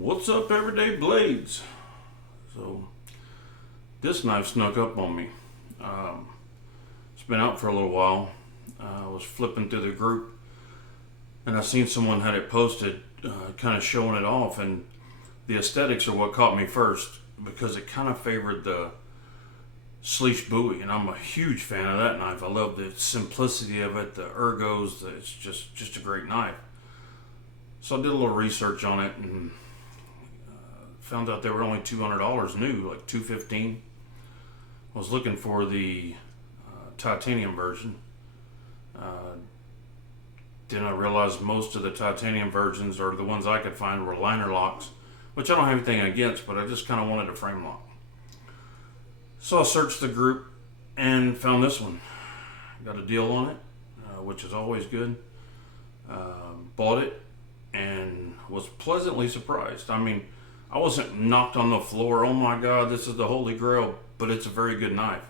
What's up, everyday blades? So this knife snuck up on me. It's been out for a little while. I was flipping through the group and I seen someone had it posted, kind of showing it off, and the aesthetics are what caught me first because it kind of favored the Sleesh Bowie, and I'm a huge fan of that knife. I love the simplicity of it, the ergos. It's just a great knife. So I did a little research on it and found out they were only $200 new, like $215. I was looking for the titanium version. Then I realized most of the titanium versions, or the ones I could find, were liner locks, which I don't have anything against, but I just kind of wanted a frame lock. So I searched the group and found this one. Got a deal on it, which is always good. Bought it and was pleasantly surprised. I mean, I wasn't knocked on the floor, oh my God, this is the holy grail, but it's a very good knife.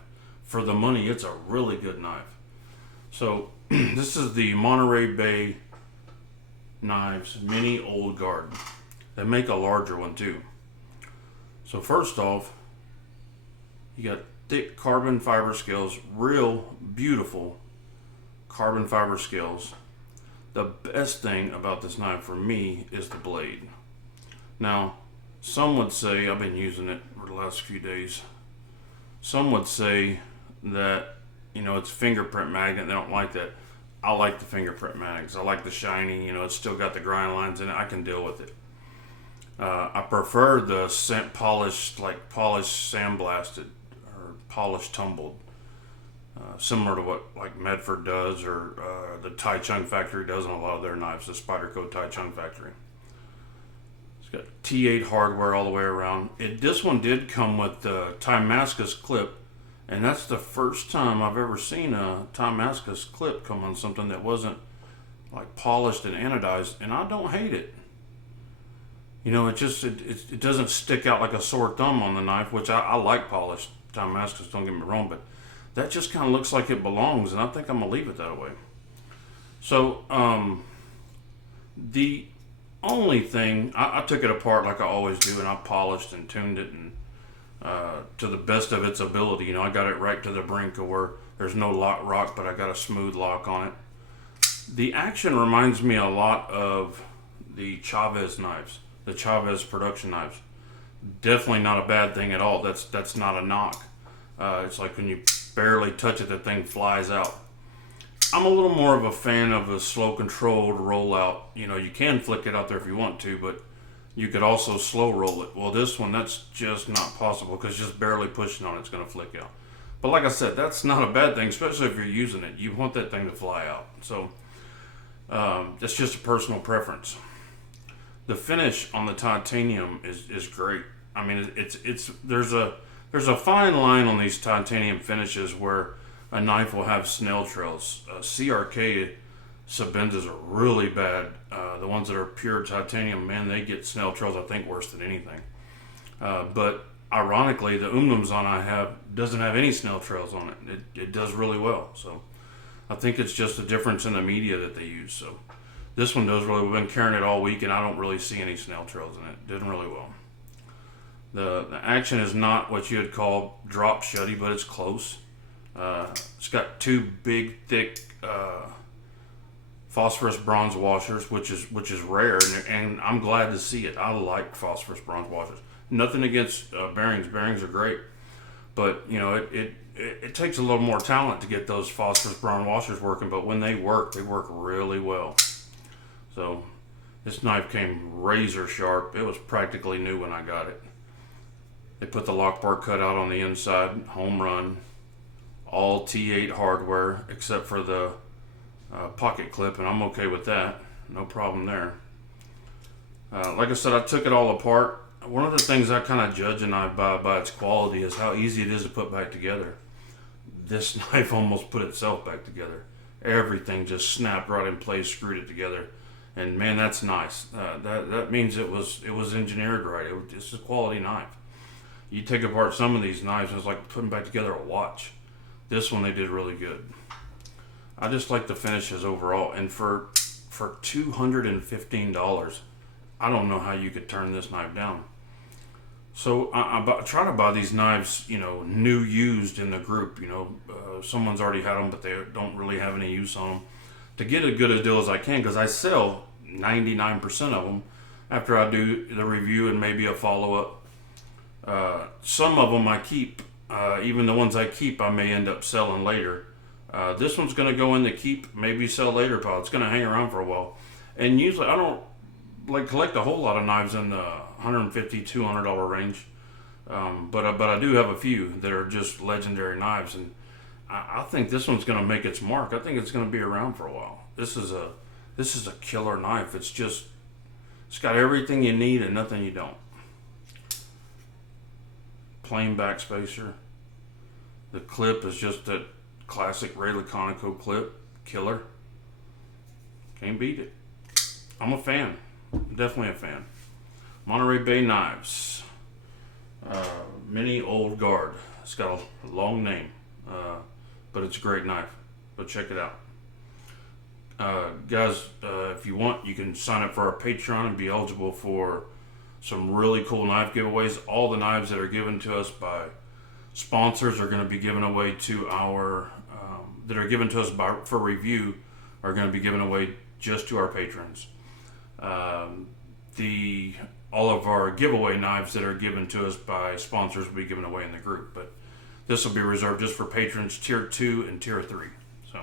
For the money, it's a really good knife. So this is the Monterey Bay Knives Mini Old Guard. They make a larger one too. So first off, you got thick carbon fiber scales, real beautiful carbon fiber scales. The best thing about this knife for me is the blade. Now, some would say, I've been using it for the last few days, some would say that, it's fingerprint magnet. They don't like that. I like the fingerprint magnets. I like the shiny, it's still got the grind lines in it. I can deal with it. I prefer the polished sandblasted or polished tumbled, similar to what like Medford does, or the Tai Chung Factory does on a lot of their knives, the Spyderco Tai Chung Factory. It's got T8 hardware all the way around. This one did come with the Damascus clip, and that's the first time I've ever seen a Damascus clip come on something that wasn't like polished and anodized, and I don't hate it. It doesn't stick out like a sore thumb on the knife, which I like polished Damascus, don't get me wrong, but that just kind of looks like it belongs, and I think I'm going to leave it that way. So, the only thing, I took it apart like I always do, and I polished and tuned it and to the best of its ability. I got it right to the brink of where there's no lock rock, but I got a smooth lock on it. The action reminds me a lot of the Chavez knives, the Chavez production knives. Definitely not a bad thing at all. That's not a knock. It's like when you barely touch it, the thing flies out. I'm a little more of a fan of a slow controlled rollout. You can flick it out there if you want to, but you could also slow roll it. Well, this one, that's just not possible because just barely pushing on it's going to flick out. But like I said, that's not a bad thing, especially if you're using it. You want that thing to fly out. So that's just a personal preference. The finish on the titanium is great. I mean, there's a fine line on these titanium finishes where a knife will have snail trails. CRK Sabendas are really bad. The ones that are pure titanium, man, they get snail trails, I think, worse than anything. But ironically, the Umnumzon I have doesn't have any snail trails on it. It does really well. So I think it's just a difference in the media that they use. So this one does really well. We've been carrying it all week, and I don't really see any snail trails in it. Did really well. The action is not what you'd call drop shutty, but it's close. It's got two big, thick phosphorus bronze washers, which is rare, and I'm glad to see it. I like phosphorus bronze washers. Nothing against bearings. Bearings are great, but it takes a little more talent to get those phosphorus bronze washers working. But when they work really well. So this knife came razor sharp. It was practically new when I got it. They put the lock bar cutout on the inside, home run. All T8 hardware except for the pocket clip, and I'm okay with that. No problem there. Like I said, I took it all apart. One of the things I kind of judge a knife by its quality is how easy it is to put back together. This knife almost put itself back together. Everything just snapped right in place, screwed it together, and man, that's nice. That means it was engineered right. It's a quality knife. You take apart some of these knives, and it's like putting back together a watch. This one they did really good. I just like the finishes overall, and for $215, I don't know how you could turn this knife down. So I try to buy these knives, new used in the group. Someone's already had them, but they don't really have any use on them. To get as good a deal as I can, because I sell 99% of them after I do the review and maybe a follow-up. Some of them I keep. Even the ones I keep, I may end up selling later. This one's going to go in the keep, maybe sell later pile. It's going to hang around for a while. And usually I don't collect a whole lot of knives in the $150, $200 range. But I do have a few that are just legendary knives, and I think this one's going to make its mark. I think it's going to be around for a while. This is a killer knife. It's got everything you need and nothing you don't. Plain backspacer. The clip is just that classic Ray Laconico clip. Killer. Can't beat it. I'm a fan. Definitely a fan. Monterey Bay Knives. Mini Old Guard. It's got a long name, but it's a great knife. Go check it out. Guys, if you want, you can sign up for our Patreon and be eligible for some really cool knife giveaways. All the knives that are given to us by sponsors are going to be given away to that are given to us for review are going to be given away just to our patrons. All of our giveaway knives that are given to us by sponsors will be given away in the group, but this will be reserved just for patrons tier 2 and tier 3. So,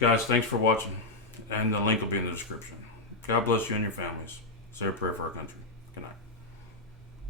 guys, thanks for watching, and the link will be in the description. God bless you and your families. Say a prayer for our country. Good night.